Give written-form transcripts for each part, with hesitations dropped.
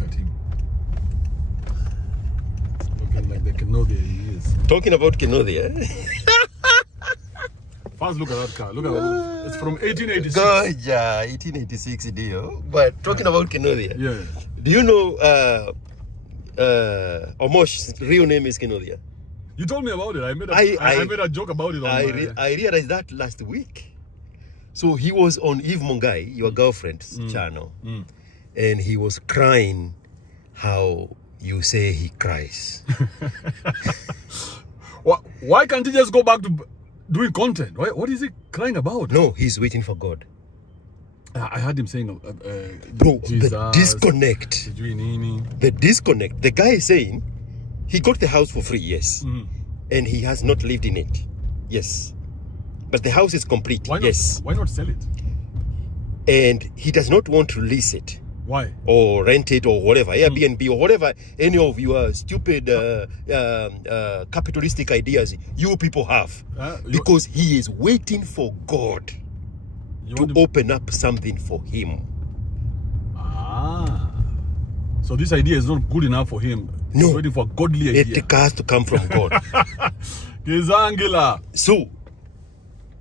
Look at him. Looking like the Kenodia he is. Talking about Kenodia. First, look at that car. Look at that. It's from 1886. God, yeah, 1886 deal. But talking about Kenodia. Yeah. Do you know Omosh's real name is Kenodia? You told me about it. I made a joke about it. I realized that last week. So he was on Eve Mungai, your girlfriend's channel, and he was crying how you say he cries. Why can't he just go back to doing content? What is he crying about? No, he's waiting for God. I heard him saying, bro, Jesus, the disconnect. The disconnect. The guy is saying he got the house for free, yes. And he has not lived in it. Yes. But the house is complete. Yes. Why not sell it? And he does not want to lease it. Why? Or rent it or whatever, Airbnb or whatever any of your stupid capitalistic ideas you people have. Because he is waiting for God to open up something for him. So this idea is not good enough for him. No. He's waiting for a godly idea. It has to come from God. Kizangila. So,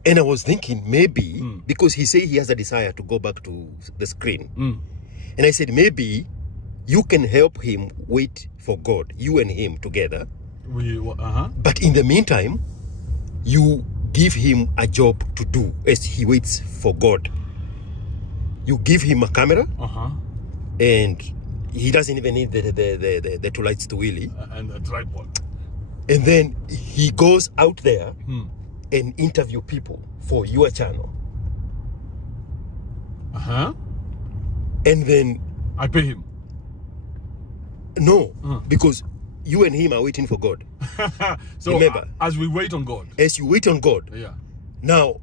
and I was thinking maybe, because he said he has a desire to go back to the screen. And I said, maybe you can help him wait for God, you and him together. But in the meantime, you give him a job to do as he waits for God. You give him a camera, and he doesn't even need the two lights to wheelie. And a tripod. And then he goes out there and interview people for your channel. And then I pay him. No, because you and him are waiting for God. So remember, as we wait on God. As you wait on God. Yeah. Now,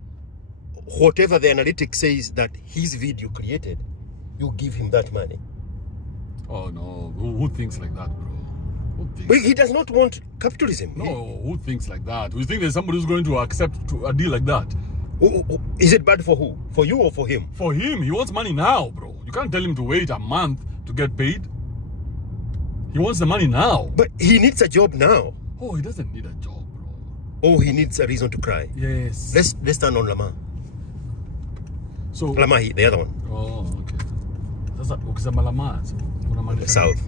whatever the analytics says that his video created, you give him that money. Oh no, who thinks like that, bro? But he does not want capitalism. No, who thinks like that? You think there's somebody who's going to accept a deal like that? Is it bad for who? For you or for him? For him. He wants money now, bro. You can't tell him to wait a month to get paid. He wants the money now. But he needs a job now. Oh, he doesn't need a job, bro. Oh, he needs a reason to cry. Yes. Let's stand on Lama. So Lama, the other one. Oh, okay. That's ukisema Lama. The south.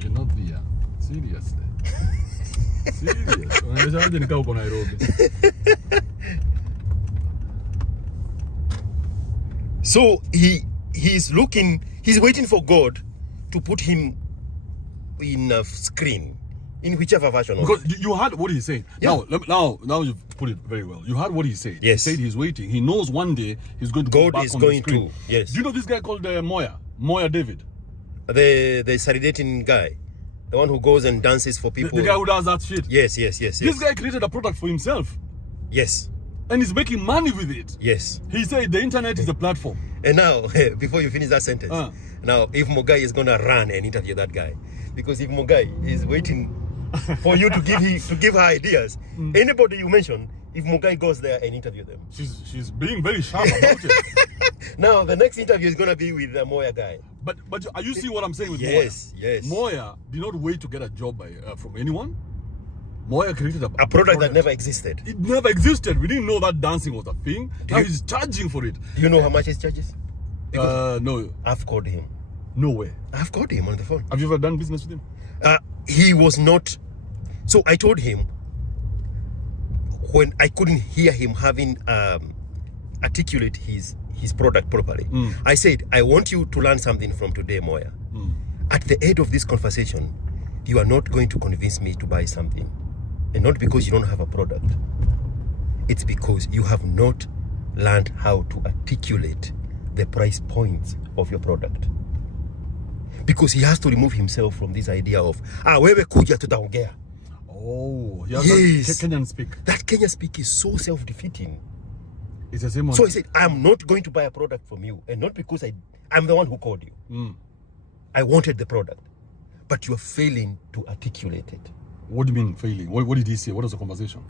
Cannot be. Seriously. Serious. So he's waiting for God to put him in a screen, in whichever version. Because you heard what he said. Yeah. Now you've put it very well. You heard what he said. Yes. He said he's waiting. He knows one day he's going to go back on the screen. Yes. Do you know this guy called Moya David? The Saridating guy. The one who goes and dances for people. The guy who does that shit. Yes. This guy created a product for himself. Yes. And he's making money with it. Yes. He said the internet is a platform. And now, before you finish that sentence, now if MUNGAI is gonna run and interview that guy, because if MUNGAI is waiting for you to give her ideas, anybody you mention, if MUNGAI goes there and interview them, she's being very sharp about it. Now the next interview is gonna be with the Moya guy. But are you see what I'm saying with Moya? Yes. Moya did not wait to get a job from anyone. Moya created a product that never existed. It never existed. We didn't know that dancing was a thing. Now he's charging for it. Do you know how much he charges? No. I've called him. No way. I've called him on the phone. Have you ever done business with him? He was not. So I told him, when I couldn't hear him having articulate his product properly, I said, I want you to learn something from today, Moya. At the end of this conversation, you are not going to convince me to buy something. And not because you don't have a product. It's because you have not learned how to articulate the price points of your product. Because he has to remove himself from this idea of, wewe kuja tutaongea. Oh, yes. That Kenyan speak. That Kenyan speak is so self-defeating. It's the same one. So I said, I'm not going to buy a product from you. And not because I'm the one who called you. I wanted the product. But you're failing to articulate it. What do you mean failing? What did he say? What was the conversation?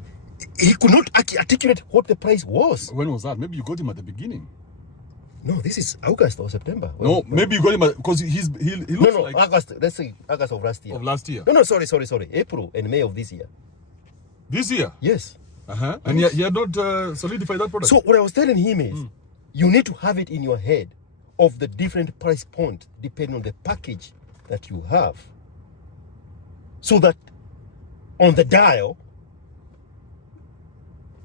He could not articulate what the price was. When was that? Maybe you got him at the beginning. No, this is August or September. No, maybe you got him because he looks No, like August. Let's say August of last year. of last year. No, sorry. April and May of this year. This year. Yes. And he had not solidified that product. So what I was telling him is, you need to have it in your head of the different price point depending on the package that you have, so that on the dial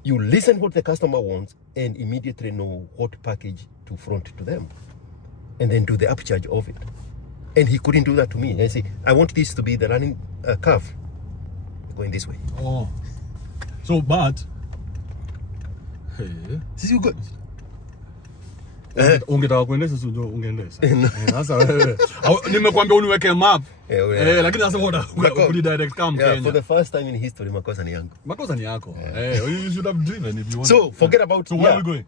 you listen what the customer wants and immediately know what package to front to them, and then do the upcharge of it. And he couldn't do that to me. I say, I want this to be the running curve going this way. Oh, so but hey, See, you good. ungetaka kuendesha sio ungeendesha. Sasa wewe nimekwambia uniweke map. Lakini sasa what direct come Kenya. For the first time in history makosa ni yangu. Makosa ni yako. You should have driven if you want. So forget about. So where are we going?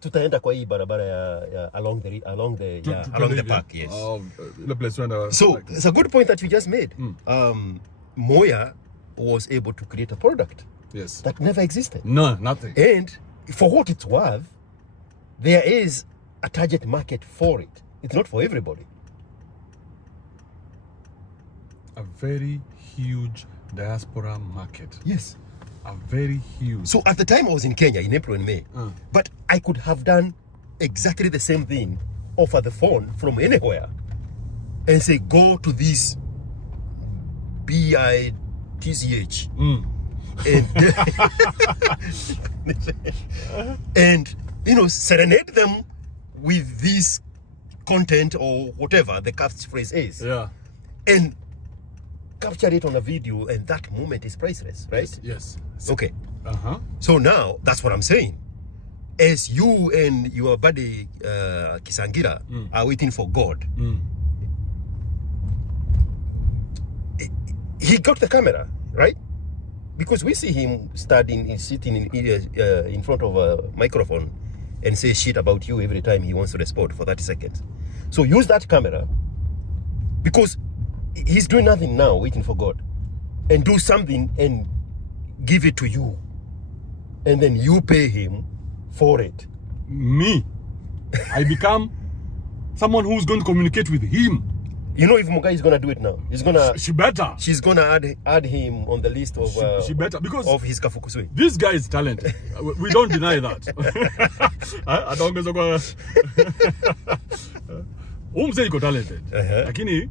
Tutaenda kwa hii barabara ya along the park. Yes. The place when so it's a good point that you just made. Moya was able to create a product. Yes. That never existed. No, nothing. And for what it's worth, there is a target market for it. It's not for everybody. A very huge diaspora market. Yes. A very huge. So at the time I was in Kenya in April and May, but I could have done exactly the same thing, offer the phone from anywhere and say, go to this BITCH. And serenade them with this content or whatever the catchphrase is. Yeah. And capture it on a video, and that moment is priceless, right? Yes. Okay. So now that's what I'm saying. As you and your buddy Kisangira are waiting for God, he got the camera, right? Because we see him sitting in front of a microphone and say shit about you every time he wants to respond for 30 seconds. So use that camera, because he's doing nothing now, waiting for God, and do something and give it to you, and then you pay him for it. Me, I become someone who's going to communicate with him. You know, if MUNGAI is gonna do it now, he's gonna. She better. She's gonna add him on the list of. She better, because of his kafukusui. This guy is talented. We don't deny that. I don't get so. Say he's talented. Lakini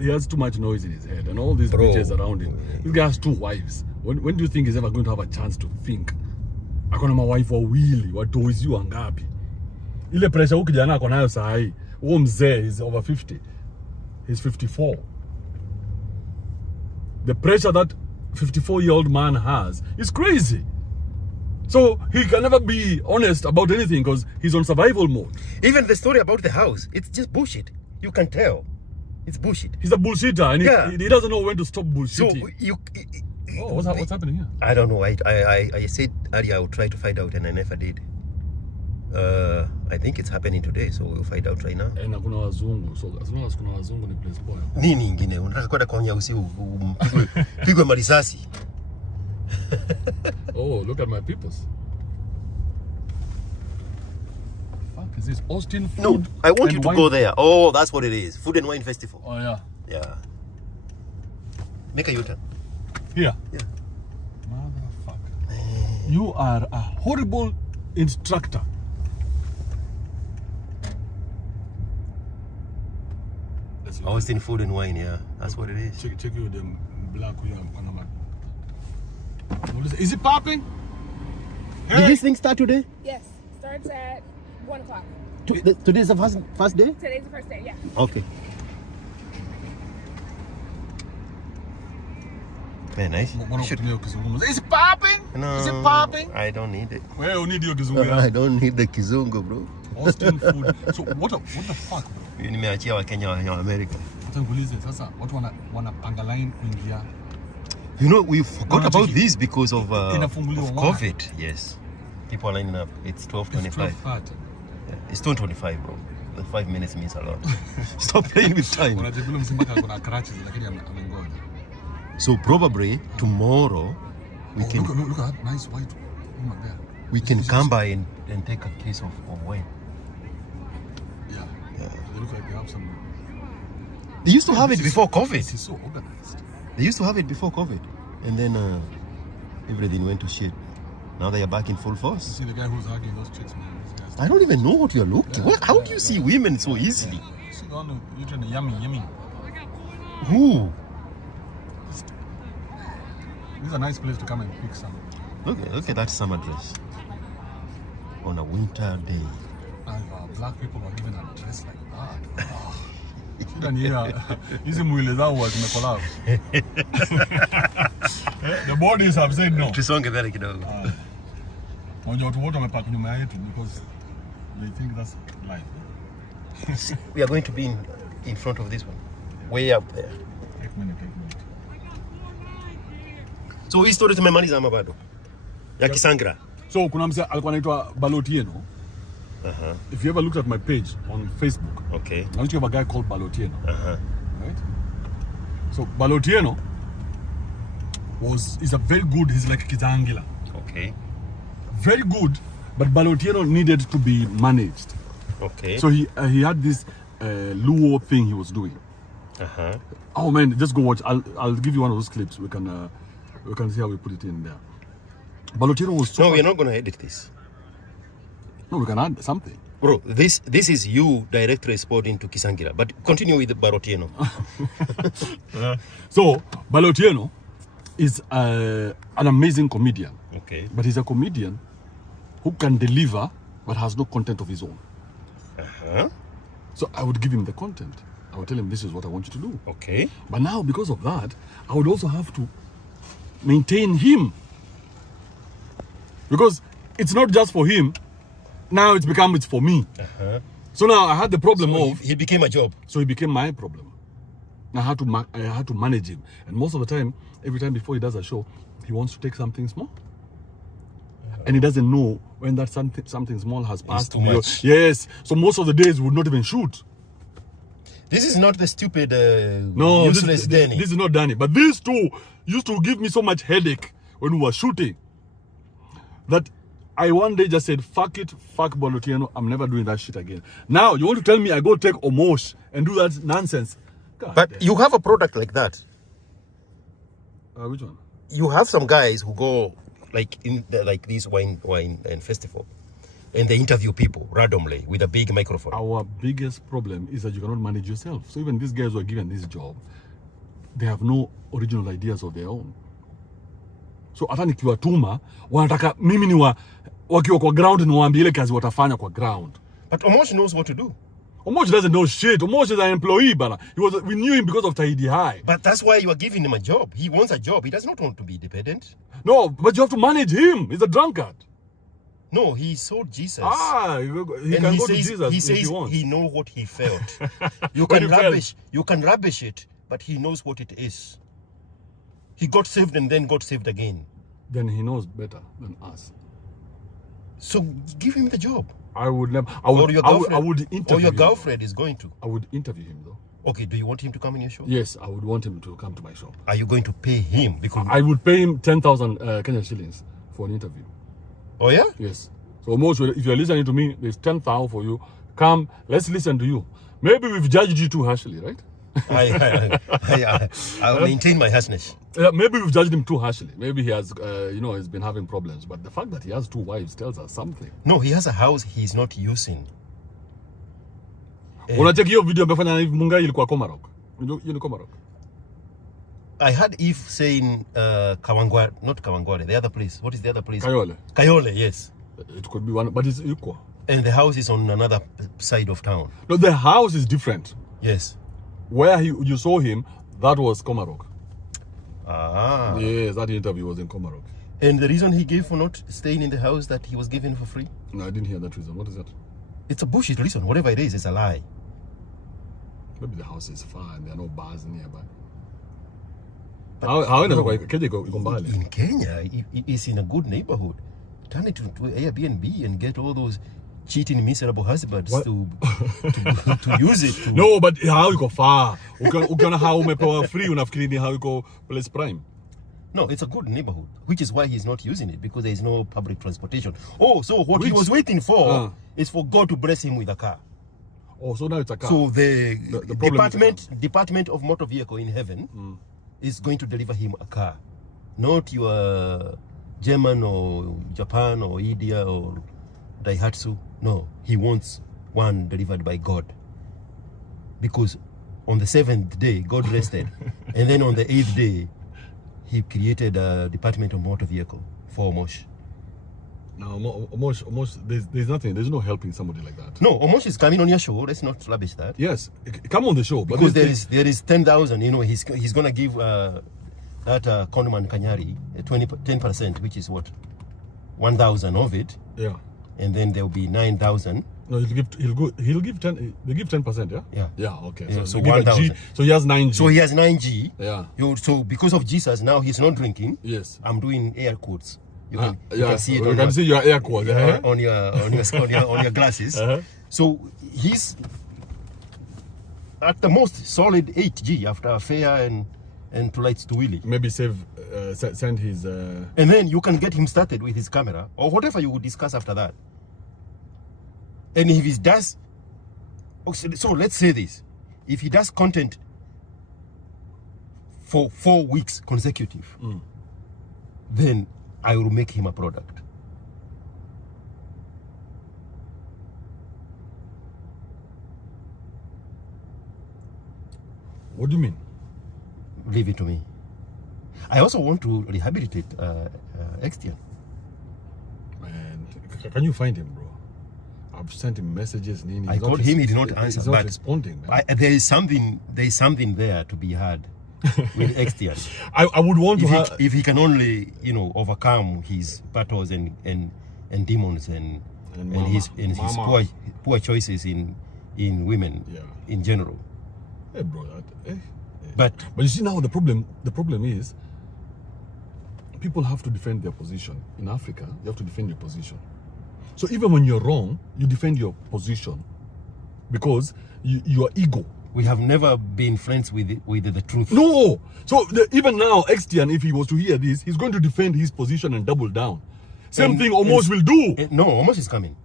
he has too much noise in his head and all these bitches around him. This guy has 2 wives. When do you think he's ever going to have a chance to think? Akona mawife wawili, watoizi wangapi? Ile pressure huyu kijana ako nayo saa hii. Huyo mzee is over 50. He's 54. The pressure that 54-year-old man has is crazy. So he can never be honest about anything because he's on survival mode. Even the story about the house, it's just bullshit. You can tell. It's bullshit. He's a bullshitter, and he doesn't know when to stop bullshitting. So what's happening here? I don't know. I said earlier I would try to find out, and I never did. I think it's happening today, so we'll find out right now. Na kuna wazungu, so as long as kuna wazungu ni place boy. Nini ingine? Unataka kwenda kwa nyausi pigwe marisasi. Oh, look at my peoples. Fuck, is this Austin food? No, I want you to go there. Oh, that's what it is. Food and Wine Festival. Oh yeah. Yeah. Make a U-turn. Here. Yeah. Motherfucker. You are a horrible instructor. Austin Food and Wine, yeah. That's what it is. Check you them black. Is it popping? Did this thing start today? Yes. Starts at 1 o'clock. Today's the first day? Today's the first day, yeah. Okay. Very nice. Is it popping? No. Is it popping? I don't need it. Well, you need your kizungu. I don't need the kizungu, bro. Austin Food. So what the fuck, bro? Nimeachia Wakenya wa America. Sasa watu wanapanga line kuingia. You know, we forgot about this because of COVID. Yes. People are lining up. It's 12:25. It's 12:25, bro. The 5 minutes means a lot. Stop playing with time. So probably tomorrow we can. Look at that nice white woman there. We can come by and take a case of wine. some. They used to have it before COVID. This is so organized. They used to have it before COVID, and then everything went to shit. Now they are back in full force. You see the guy who's hugging those chicks, man. I don't even know what you're looking. How do you see women so easily? See the one you're trying to yummy. Who? This is a nice place to come and pick some. Look at that summer dress on a winter day. Black people are even dressed like that. Shida ni hizi mwili zao zimekolapse. The bodies have said no. Tusonge mbele kidogo. Watu wote wamepaka nyuma yetu because they think that's life. We are going to be in front of this one. Way up there. Take minute. So hii story tumemaliza ama bado? Ya Kisangra. So kuna mse alikuwa anaitwa Balotieno. If you ever looked at my page on Facebook, okay, I used to have a guy called Balotieno. Right? So Balotieno is a very good, he's like Kizangila. Okay. Very good, but Balotieno needed to be managed. Okay. So he had this luo thing he was doing. Oh man, just go watch. I'll give you one of those clips. We can see how we put it in there. Balotieno was so. No, we're not gonna edit this. No, we can add something. Bro, this is you directly responding to Kisangira, but continue with Balotieno. So Balotieno is an amazing comedian. Okay. But he's a comedian who can deliver but has no content of his own. So I would give him the content. I would tell him this is what I want you to do. Okay. But now because of that, I would also have to maintain him. Because it's not just for him. Now it's for me. So now I had the problem of he became a job. So he became my problem. I had to manage him, and most of the time, every time before he does a show, he wants to take something small, and he doesn't know when that something small has passed. Too much. Yes. So most of the days we would not even shoot. This is not the stupid useless Danny. This is not Danny. But these two used to give me so much headache when we were shooting that I one day just said, fuck it, fuck Balotieno, I'm never doing that shit again. Now, you want to tell me I go take Omosh and do that nonsense? God but damn. You have a product like that. Which one? You have some guys who go like in this wine and festival, and they interview people randomly with a big microphone. Our biggest problem is that you cannot manage yourself. So even these guys who are given this job, they have no original ideas of their own. So hata nikiwatuma wanataka mimi ni wakiwa kwa ground niwaambie ile kazi watafanya kwa ground. But Omosh knows what to do. Omosh doesn't know shit. Omosh is an employee, but we knew him because of Tahidi High. But that's why you are giving him a job. He wants a job. He does not want to be dependent. No, but you have to manage him. He's a drunkard. No, he saw Jesus. He can go to Jesus he says if he wants. He knows what he felt. You can rubbish it, but he knows what it is. He got saved and then got saved again. Then he knows better than us. So give him the job. I would never. I would interview or your him. Girlfriend is going to. I would interview him though. Okay, do you want him to come in your show? Yes, I would want him to come to my show. Are you going to pay him? Because I would pay him 10,000 Kenyan shillings for an interview. Oh yeah? Yes. So most, if you're listening to me, there's 10,000 for you. Come, let's listen to you. Maybe we've judged you too harshly, right? I'll maintain my harshness. Maybe we've judged him too harshly. Maybe he has, he's been having problems. But the fact that he has 2 wives tells us something. No, he has a house he's not using. Unacheki hiyo video amefanya na Mungai ilikuwa Komarok. You know Komarok? I heard Eve saying Kawangware, not Kawangware, the other place. What is the other place? Kayole, yes. It could be one, but it's equal. And the house is on another side of town. No, the house is different. Yes. Where you saw him, that was Komarok. Ah. Yes, that interview was in Komarok. And the reason he gave for not staying in the house that he was given for free? No, I didn't hear that reason. What is that? It's a bullshit reason. Whatever it is, it's a lie. Maybe the house is far and there are no bars nearby. How in Kenya, it's in a good neighborhood. Turn it to Airbnb and get all those cheating miserable husbands to use it to... No, but how you go far? Ukiona how umepewa free unafikiri ni how you go place prime. No, it's a good neighborhood, which is why he's not using it, because there is no public transportation. Oh, so what he was waiting for is for God to bless him with a car. Oh, so now it's a car. So the problem department of motor vehicle in heaven is going to deliver him a car, not your German or Japan or India or Daihatsu. No, he wants one delivered by God, because on the 7th day God rested, and then on the 8th day he created a department of motor vehicle for Omosh. Now, Omosh, there's nothing. There's no helping somebody like that. No, Omosh is coming on your show. Let's not rubbish that. Yes, come on the show. But because there is 10,000. You know, he's gonna give that Conman Kanyari 10%, which is what, 1,000 of it. Yeah. And then there will be 9,000. No, he'll give 10. They give 10%. Yeah. Yeah. Yeah. Okay. Yeah, so give a 1,000. So he has 9G. So he has 9G. Yeah. So because of Jesus now he's not drinking. Yes. I'm doing air quotes. You you can see it. You can see your air quotes on your glasses. So he's at the most solid 8G after fare and two lights to Willie. Maybe send his. And then you can get him started with his camera or whatever you would discuss after that. And if he does, so let's say this: if he does content for 4 weeks consecutive, then I will make him a product. What do you mean? Leave it to me. I also want to rehabilitate Extian. Man, can you find him, bro? I've sent him messages. I called him, he did not answer. He's not responding, man. There is something there to be had with Extian. I would want to if he can only, you know, overcome his battles and demons and his poor choices in women in general. Hey, bro, But you see now the problem is people have to defend their position. In Africa, you have to defend your position. So even when you're wrong, you defend your position because your ego. We have never been friends with the truth. No. So even now, Extian, if he was to hear this, he's going to defend his position and double down. Same thing Omosh will do. No, Omosh is coming.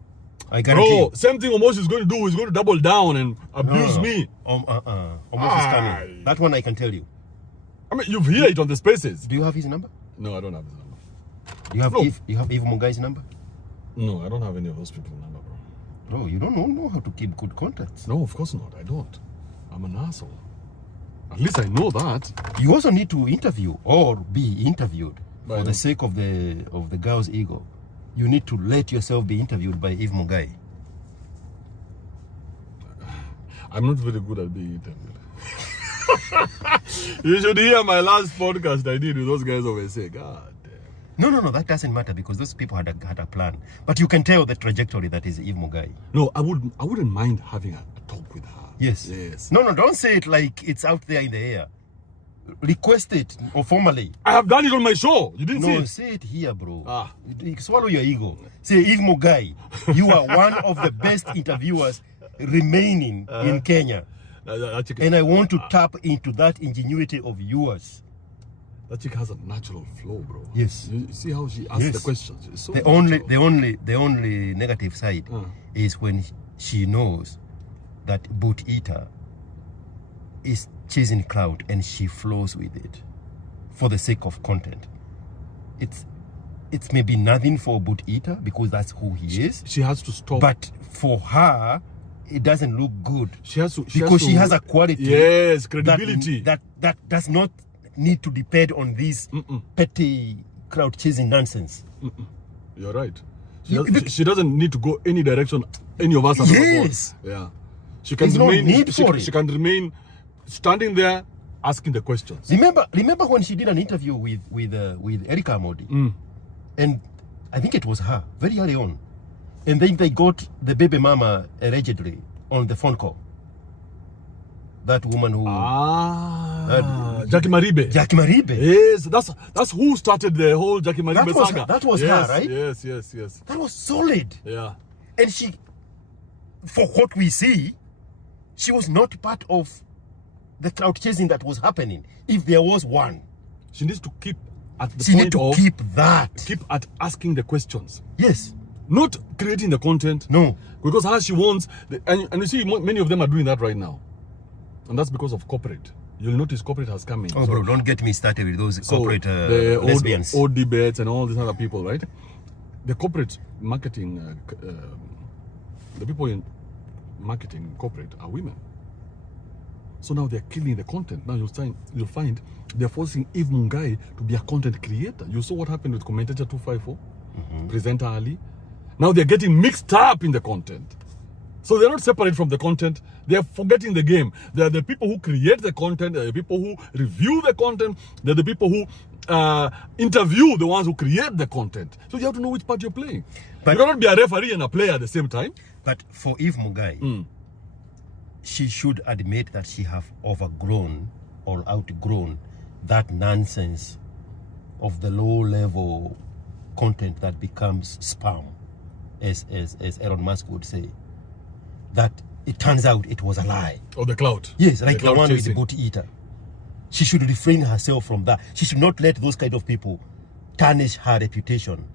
I guarantee. Bro, same thing Omosh is going to do. He's going to double down and abuse me. Omosh is coming. That one I can tell you. I mean, you've heard it on the spaces. Do you have his number? No, I don't have his number. You have Eve Mungai's number? No, I don't have any of those people's number, bro. No, you don't know how to keep good contacts. No, of course not. I don't. I'm an asshole. At least I know that. You also need to interview or be interviewed for the sake of the girl's ego. You need to let yourself be interviewed by Eve Mungai. I'm not very good at being interviewed. You should hear my last podcast I did with those guys over there. God damn. No, that doesn't matter because those people had a plan. But you can tell the trajectory that is Eve Mungai. No, I wouldn't mind having a talk with her. Yes. No, don't say it like it's out there in the air. Request it or formally. I have done it on my show. You didn't see it? No, say it here, bro. Swallow your ego. Say, Eve Mungai, you are one of the best interviewers remaining in Kenya. And I want to tap into that ingenuity of yours. That chick has a natural flow, bro. Yes. You see how she asks the questions. It's so the only negative side is when she knows that Boot Eater is chasing cloud and she flows with it for the sake of content. It's maybe nothing for Boot Eater because that's who he is. She has to stop. But for her, it doesn't look good. She has to she has a quality. Yes, credibility. That does not need to depend on this petty crowd chasing nonsense. You're right. She doesn't need to go any direction any of us have yes. Yeah. She can she can remain standing there asking the questions. Remember when she did an interview with Erika Amodi? And I think it was her very early on. And then they got the baby mama allegedly on the phone call. That woman who Jackie Maribe. Jackie Maribe. Yes, that's who started the whole Jackie Maribe saga. That was her, right? Yes. That was solid. Yeah. And she, for what we see, she was not part of the crowd chasing that was happening. If there was one, she needs to keep at the point of keep at asking the questions. Yes. Not creating the content. No. Because how she wants, and you see, many of them are doing that right now. And that's because of corporate. You'll notice corporate has come in. Oh, bro, don't get me started with those corporate the lesbians. old debates and all these other people, right? The corporate marketing, the people in marketing corporate are women. So now they're killing the content. Now you'll find they're forcing Eve Mungai to be a content creator. You saw what happened with Commentator 254, Presenter Ali. Now they're getting mixed up in the content. So they're not separate from the content. They're forgetting the game. They're the people who create the content. They're the people who review the content. They're the people who interview the ones who create the content. So you have to know which part you're playing. But you cannot be a referee and a player at the same time. But for Eve Mungai, she should admit that she have overgrown or outgrown that nonsense of the low-level content that becomes spam, as Elon Musk would say. That it turns out it was a lie. Or the cloud. Yes, like the one with the chasing. boot eater. She should refrain herself from that. She should not let those kind of people tarnish her reputation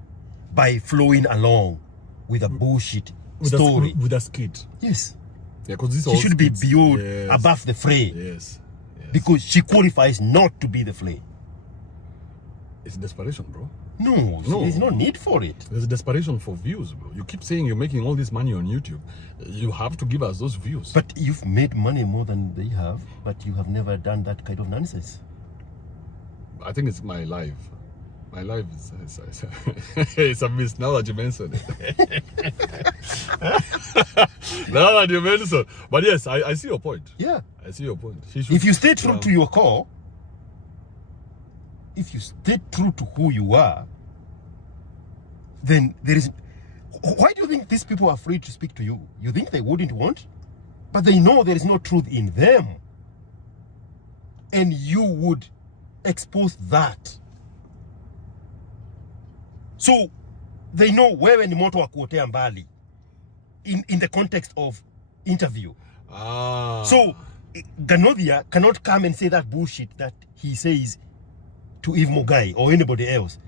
by flowing along with a bullshit story. With a skid. Yes. Yeah, because this She should be beyond, yes. above the fray. Yes. Because she qualifies not to be the fray. It's desperation, bro. No, there's no need for it. There's desperation for views, bro. You keep saying you're making all this money on YouTube. You have to give us those views. But you've made money more than they have, but you have never done that kind of nonsense. I think it's my life. My life is it's a miss now that you mentioned it. Now that you mentioned. But yes, I see your point. Yeah. I see your point. If you stay true to your core, if you stay true to who you are, then there is... Why do you think these people are afraid to speak to you? You think they wouldn't want? But they know there is no truth in them. And you would expose that. So they know wewe ni moto wa kuotea mbali in the context of interview. So Ganodia cannot come and say that bullshit that he says to Eve Mungai or anybody else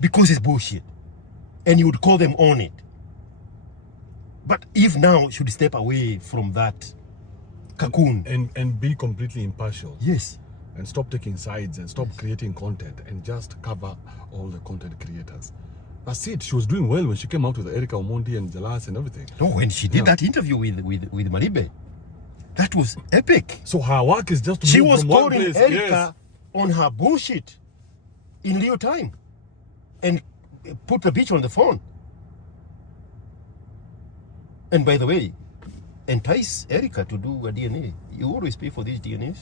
because it's bullshit. And you would call them on it. But Eve now should step away from that cocoon. And be completely impartial. Yes. And stop taking sides and stop creating content and just cover all the content creators. That's it. She was doing well when she came out with Erica Omondi and Jalas and everything. No, when she did that interview with Maribe, that was epic. So her work is just to she move was from one calling place. Erica on her bullshit in real time and put the bitch on the phone. And by the way, entice Erica to do a DNA. You always pay for these DNAs.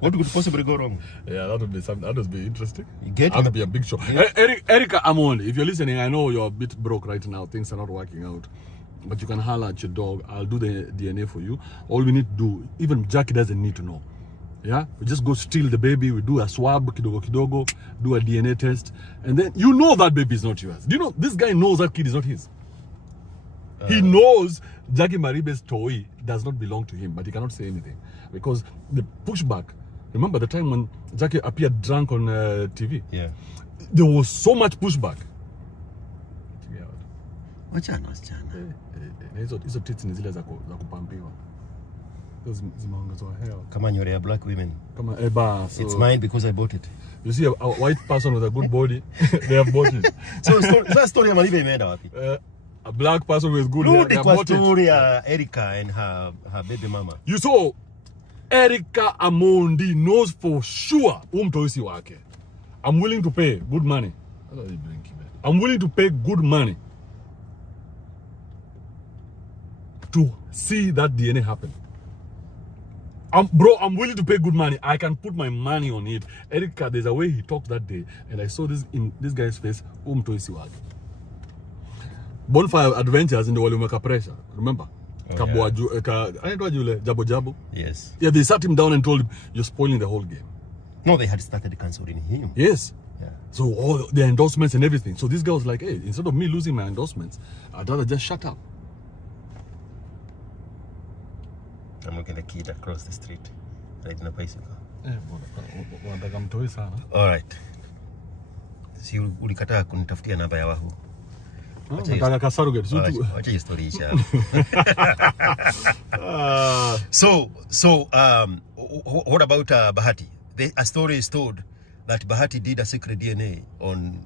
What could possibly go wrong? Yeah, that would be something. That would be interesting. You get that would be a big show. Yeah. Erica Amondi, if you're listening, I know you're a bit broke right now. Things are not working out. But you can holler at your dog. I'll do the DNA for you. All we need to do, even Jackie doesn't need to know. Yeah? We just go steal the baby. We do a swab, kidogo, do a DNA test. And then you know that baby is not yours. Do you know, this guy knows that kid is not his. He knows Jackie Maribe's toy does not belong to him, but he cannot say anything. Because the pushback, remember the time when Jackie appeared drunk on TV? Yeah. There was so much pushback. Hizo tits ni zile za kupampiwa. Zimeongezwa hell. Come on, you're a black women. Come on, so it's mine because I bought it. You see a white person with a good body, they have bought it. So that story ya Maribe imeenda wapi? A black person with good hair, they have bought it. Story ya Erica and her baby mama. You saw Erica Amondi knows for sure umtoisi wake. I'm willing to pay good money. I'm willing to pay good money to see that DNA happen. Bro, I'm willing to pay good money. I can put my money on it. Erica, there's a way he talked that day, and I saw this in this guy's face. Umtoisi wake. Bonfire Adventures in the Walimeka Pressure. Remember? Jabo. Yes. Yeah, they sat him down and told him, you're spoiling the whole game. No, they had started cancelling him. Yes. Yeah. So all the endorsements and everything. So this guy was like, hey, instead of me losing my endorsements, I'd rather just shut up. I'm looking at the kid across the street, riding a bicycle. Yeah, All right. Si ulikataa kunitafutia namba ya Wahoo. Nataka kasurrogate. Wacha hiyo story isha. So what about Bahati? A story is told that Bahati did a secret DNA on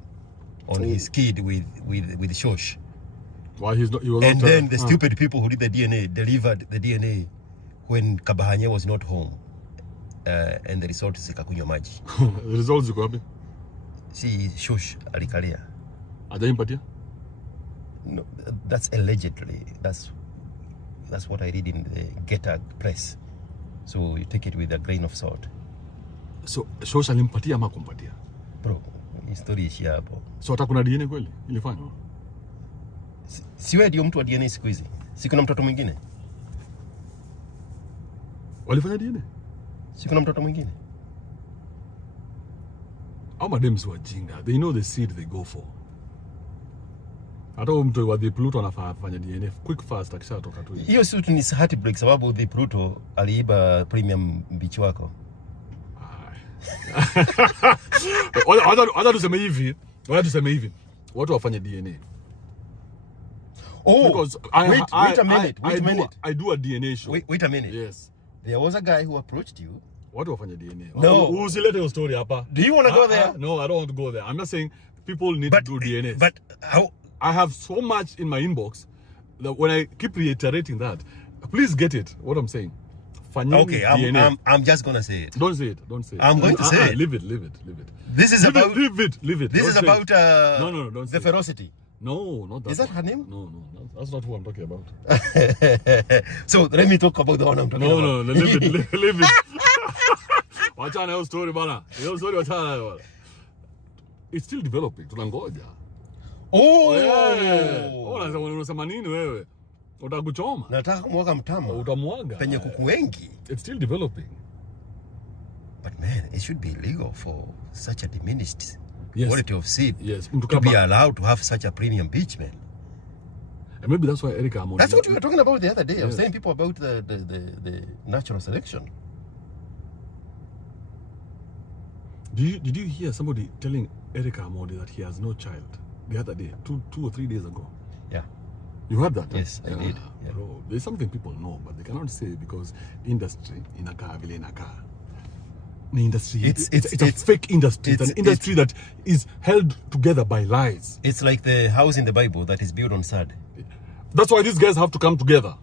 his kid with Shosh. Why he was and then the stupid people who did the DNA delivered the DNA when Kabahanya was not home. And the results zikakunywa maji. The results ziko wapi? Si Shosh alikalia. Hajaimpatia? No, that's allegedly. That's what I read in the Geta press. So you take it with a grain of salt. So Shosh alimpatia ama kumpatia? Bro, story ishi hapo. So hata kuna DNA kweli ilifanywa? Si wewe ndio mtu wa DNA siku hizi. Si kuna mtoto mwingine? Walifanya DNA? Si kuna mtoto mwingine? Au madams wajinga. They know the seed they go for. Hata mtu wa the Pluto anafanya DNA quick fast akishatoka tu. Hiyo suit ni heartbreak sababu the Pluto aliiba premium beach wako. Hata tuseme hivi. Watu wafanye DNA. Oh, because wait a minute. I do a DNA show. Wait a minute. Yes. There was a guy who approached you. Watu wafanye DNA. No. Usilete your story hapa. Do you want to go there? No, I don't want to go there. I'm not saying people need to do DNA. But how? I have so much in my inbox that when I keep reiterating that, please get it. What I'm saying. Okay, I'm just gonna say it. Don't say it. I'm going to say it. Leave it. This is about. Leave it. This is about. No. Don't say the ferocity. No, not that. Is that her name? No. That's not who I'm talking about. So let me talk about the one I'm talking about. No, leave it. Wachana hiyo story bana. Hiyo story wachana. It's still developing. Tunangoja. Oh, yeah. Unasema nini wewe? Utakuchoma. Nataka kumwaga mtama. Utamwaga. Penye kuku wengi. It's still developing. But man, it should be illegal for such a diminished quality of seed to be allowed to have such a premium beach, man. And maybe that's why Erica Amon. That's what we were talking about the other day. I was telling people about the natural selection. Did you hear somebody telling Erica Amodi that he has no child the other day, 2 or 3 days ago? Yeah. You heard that? Yes, I did. Yeah. Bro, there's something people know, but they cannot say because industry inaka vile inaka. The industry, it's a fake industry. It's an industry that is held together by lies. It's like the house in the Bible that is built on sand. That's why these guys have to come together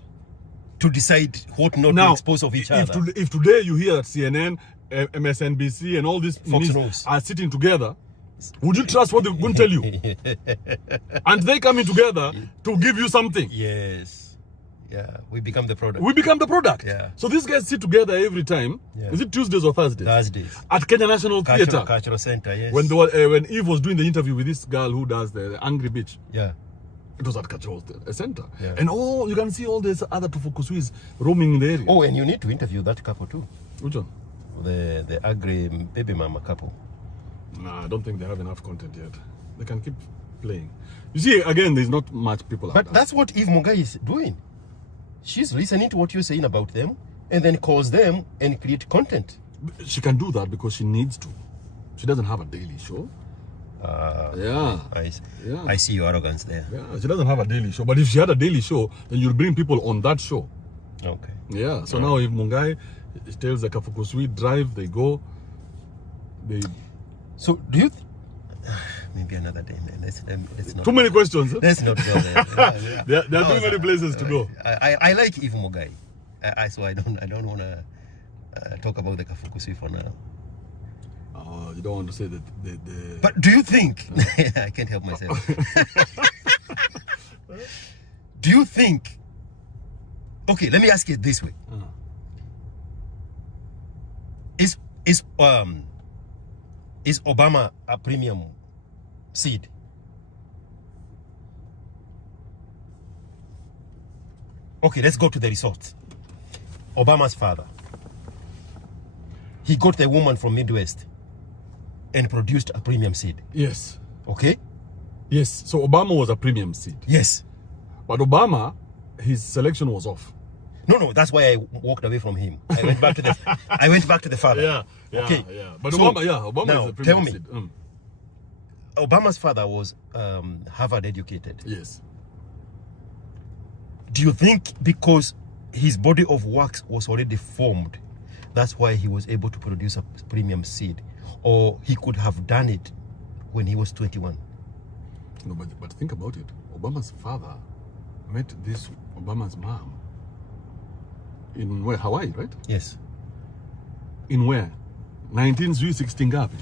to decide what not to expose of each other. If today you hear that CNN, MSNBC, and all these news are sitting together, would you trust what they're going to tell you? And they coming together to give you something. Yes. Yeah, we become the product. We become the product. Yeah. So these guys sit together every time. Yeah. Is it Tuesdays or Thursdays? Thursdays. At Kenya National Theatre. Cultural Center, yes. When Eve was doing the interview with this girl who does the Angry Beach. Yeah. It was at Cultural Center. Yeah. And you can see all these other Tufukusuis roaming in the area. Oh, and you need to interview that couple too. Which one? The Agri baby mama couple. Nah, I don't think they have enough content yet. They can keep playing. You see, again, there's not much people out there. But that's what Eve Mungai is doing. She's listening to what you're saying about them and then calls them and create content. She can do that because she needs to. She doesn't have a daily show. I see your arrogance there. Yeah, she doesn't have a daily show. But if she had a daily show, then you'll bring people on that show. Okay. Yeah. So now if Mungai tells the Kafukusui drive, they go. So do you... Maybe another day, man. Let's not. Too many questions. Huh? Let's not go there. There are too many places to go. I like Eve Mungai. So I don't want to talk about the Kafukusui for now. You don't want to say that But do you think... I can't help myself. Do you think... Okay, let me ask it this way. Is Obama a premium seed? Okay, let's go to the results. Obama's father. He got the woman from Midwest and produced a premium seed. Yes. Okay? Yes. So Obama was a premium seed. Yes. But Obama, his selection was off. No, that's why I walked away from him. I went back to the father. Yeah. Okay. Yeah. But so, Obama is a premium seed. Obama's father was Harvard educated. Yes. Do you think because his body of work was already formed, that's why he was able to produce a premium seed? Or he could have done it when he was 21? No, but think about it. Obama's father met this Obama's mom in where? Hawaii, right? Yes. In where? 1916 ngapi?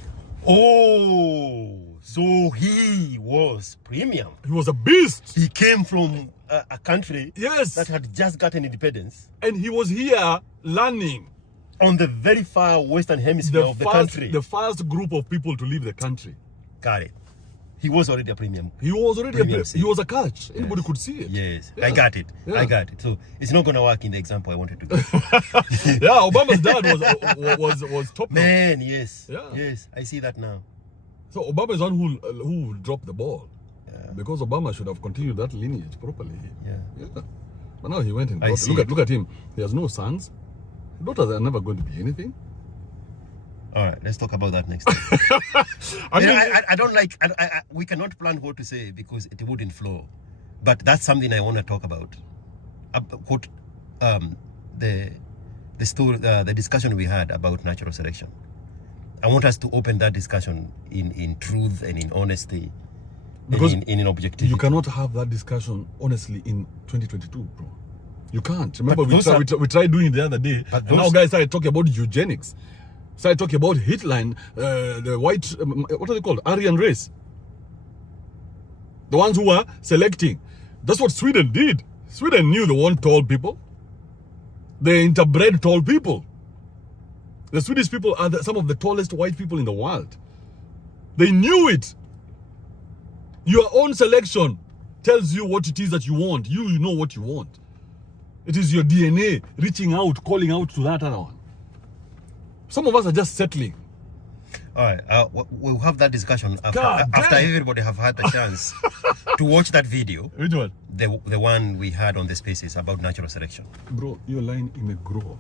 Oh, so he was premium. He was a beast. He came from a country Yes. that had just gotten independence And he was here learning. on the very far western hemisphere of the country. The first group of people to leave the country. Got it. He was already a premium. He was already Premium he was a catch. Anybody could see it. Yes, Yeah. I got it. Yeah. I got it. So it's not going to work in the example I wanted to give. Yeah, Obama's dad was top notch. Man, yes. Yeah. Yes, I see that now. So Obama is one who dropped the ball. Because Obama should have continued that lineage properly. Yeah. Yeah. But now he went and I dropped it. see. Look at him. He has no sons. Daughters are never going to be anything. All right, let's talk about that next time. I don't like, we cannot plan what to say because it wouldn't flow. But that's something I want to talk about. What the story, the discussion we had about natural selection. I want us to open that discussion in truth and in honesty, Because and in objectivity. You cannot have that discussion honestly in 2022, bro. You can't. Remember, But we tried doing it the other day. But And now guys started talking about eugenics. Started talking about Hitler, the white, what are they called? Aryan race. The ones who were selecting. That's what Sweden did. Sweden knew they weren't tall people. They interbred tall people. The Swedish people are some of the tallest white people in the world. They knew it. Your own selection tells you what it is that you want. You know what you want. It is your DNA reaching out, calling out to that other one. Some of us are just settling. All right, we'll have that discussion after damn. everybody have had the chance to watch that video. Which one? The one we had on the Spaces about natural selection. Bro, your line in a grow.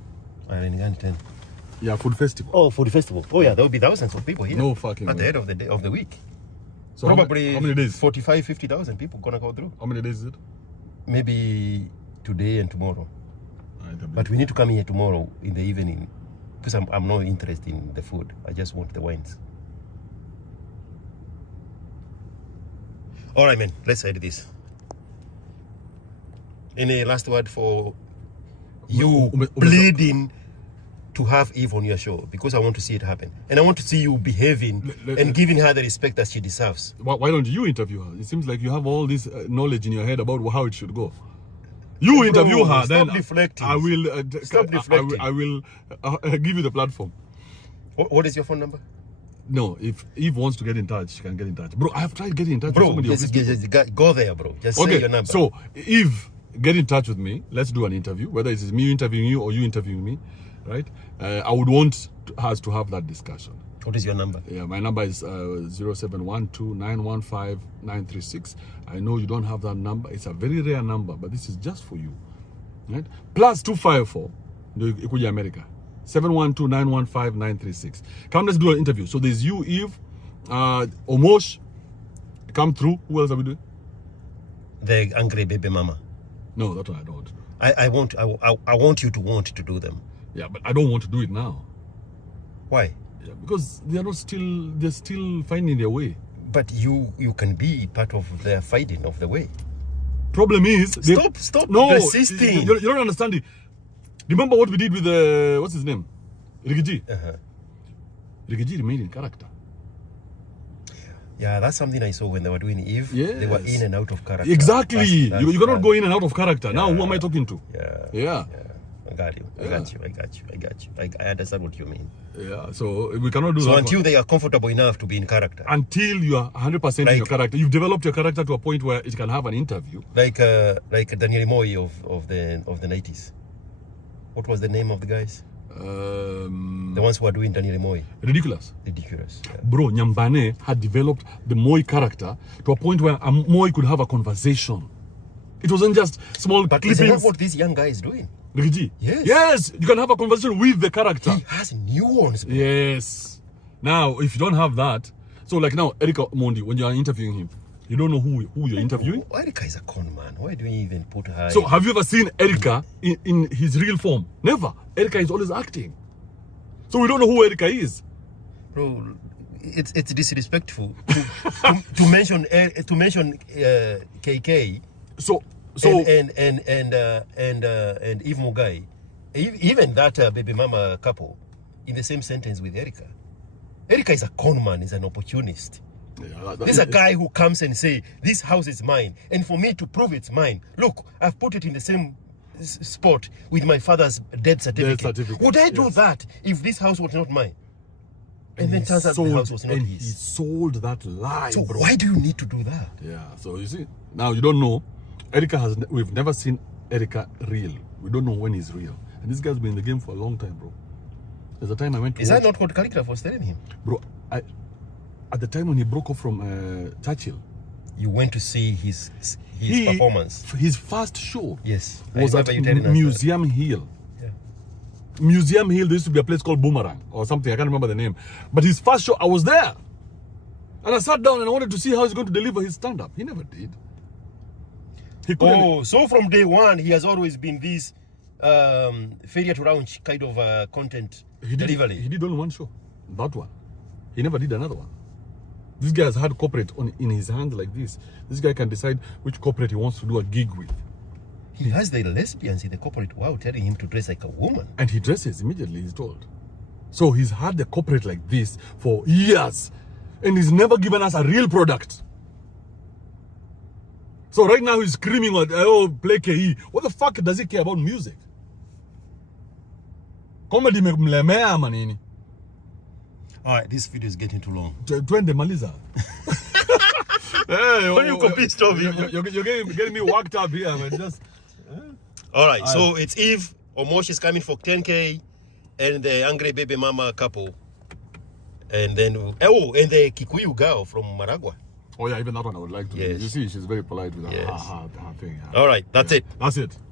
Yeah, food festival. Oh, for the festival. Oh yeah, there will be thousands of people here. No fucking at the way. end of the week. So Probably how many days? 45, 50,000 people gonna go through. How many days is it? Maybe today and tomorrow. Alright, But we need to come here tomorrow in the evening because I'm not interested in the food. I just want the wines. All right, man. Let's edit this. Any last word for you pleading to have Eve on your show? Because I want to see it happen. And I want to see you behaving and giving her the respect that she deserves. Why don't you interview her? It seems like you have all this knowledge in your head about how it should go. You interview her, then deflecting. I will Stop deflecting. I will give you the platform. What is your phone number? No, if Eve wants to get in touch, she can get in touch. Bro, I have tried getting in touch with Bro, somebody. just go there, bro. Just say your number. So, Eve, get in touch with me. Let's do an interview. Whether it's me interviewing you or you interviewing me, right? I would want us to have that discussion. What is your number? Yeah, my number is 0712-915-936. I know you don't have that number. It's a very rare number, but this is just for you. Right? Plus 254, Ikuja America. 712-915-936. Come, let's do an interview. So there's you, Eve, Omosh, come through. Who else are we doing? The angry baby mama. No, that one I don't. I want you to want to do them. Yeah, but I don't want to do it now. Why? Yeah, because they're still finding their way. But you can be part of their finding of the way. Problem is, Stop no, resisting. You don't understand it. Remember what we did with what's his name? Rigiji. Rigiji remained in character. Yeah, that's something I saw when they were doing Eve. Yes. They were in and out of character. Exactly. You cannot go in and out of character. Yeah. Now, who am I talking to? Yeah. I got you. I got you. I understand what you mean. Yeah, so we cannot do that. So until they are comfortable enough to be in character. Until you are 100% in your character. You've developed your character to a point where it can have an interview. Like Daniel Moi of the 90s. What was the name of the guys? The ones who are doing Daniel Moi. Ridiculous. Yeah. Bro, Nyambane had developed the Moi character to a point where Moi could have a conversation. It wasn't just small clippings. Isn't that what this young guy is doing? Rigiji? Yes. Yes, you can have a conversation with the character. He has nuance. Bro. Yes. Now, if you don't have that, So like now, Erica Mondi, when you are interviewing him, you don't know who you're interviewing. Oh, Erica is a con man. Why do you even put her? So have you ever seen Erica in his real form? Never. Erica is always acting. So we don't know who Erica is. Bro, it's disrespectful to mention KK. So and Eve MUNGAI, even that baby mama couple, in the same sentence with Erica. Erica is a con man, is an opportunist. Yeah, There's a guy who comes and say, this house is mine. And for me to prove it's mine, look, I've put it in the same spot with my father's death certificate. Would I do that if this house was not mine? And then turns out the house was not his. He sold that lie, so bro. Why do you need to do that? Yeah, so you see, now you don't know. We've never seen Erica real. We don't know when he's real. And this guy's been in the game for a long time, bro. There's a time I went to Is that not what Calligraph was telling him? Bro, at the time when he broke off from Churchill, you went to see his performance. His first show, yes, was at Museum Hill. Yeah. Museum Hill, there used to be a place called Boomerang or something. I can't remember the name. But his first show, I was there. And I sat down and I wanted to see how he's going to deliver his stand-up. He never did. So from day one, he has always been this failure to launch kind of content delivery. He did only one show, that one. He never did another one. This guy has had corporate in his hand like this. This guy can decide which corporate he wants to do a gig with. He has the lesbians in the corporate world telling him to dress like a woman. And he dresses immediately, he's told. So he's had the corporate like this for years. And he's never given us a real product. So right now he's screaming, oh, play KE. What the fuck does he care about music? Comedy mlemea manini. Alright, this video is getting too long. Twende maliza. Hey, Why are you pissed off? You're getting me worked up here, man. Just. Alright, so it's Eve. Omosh is coming for 10K, and the angry baby mama couple, and then and the Kikuyu girl from Maragua. Oh yeah, even that one I would like to. Yes. You see, she's very polite with her, yes. her thing. Alright, that's it. That's it.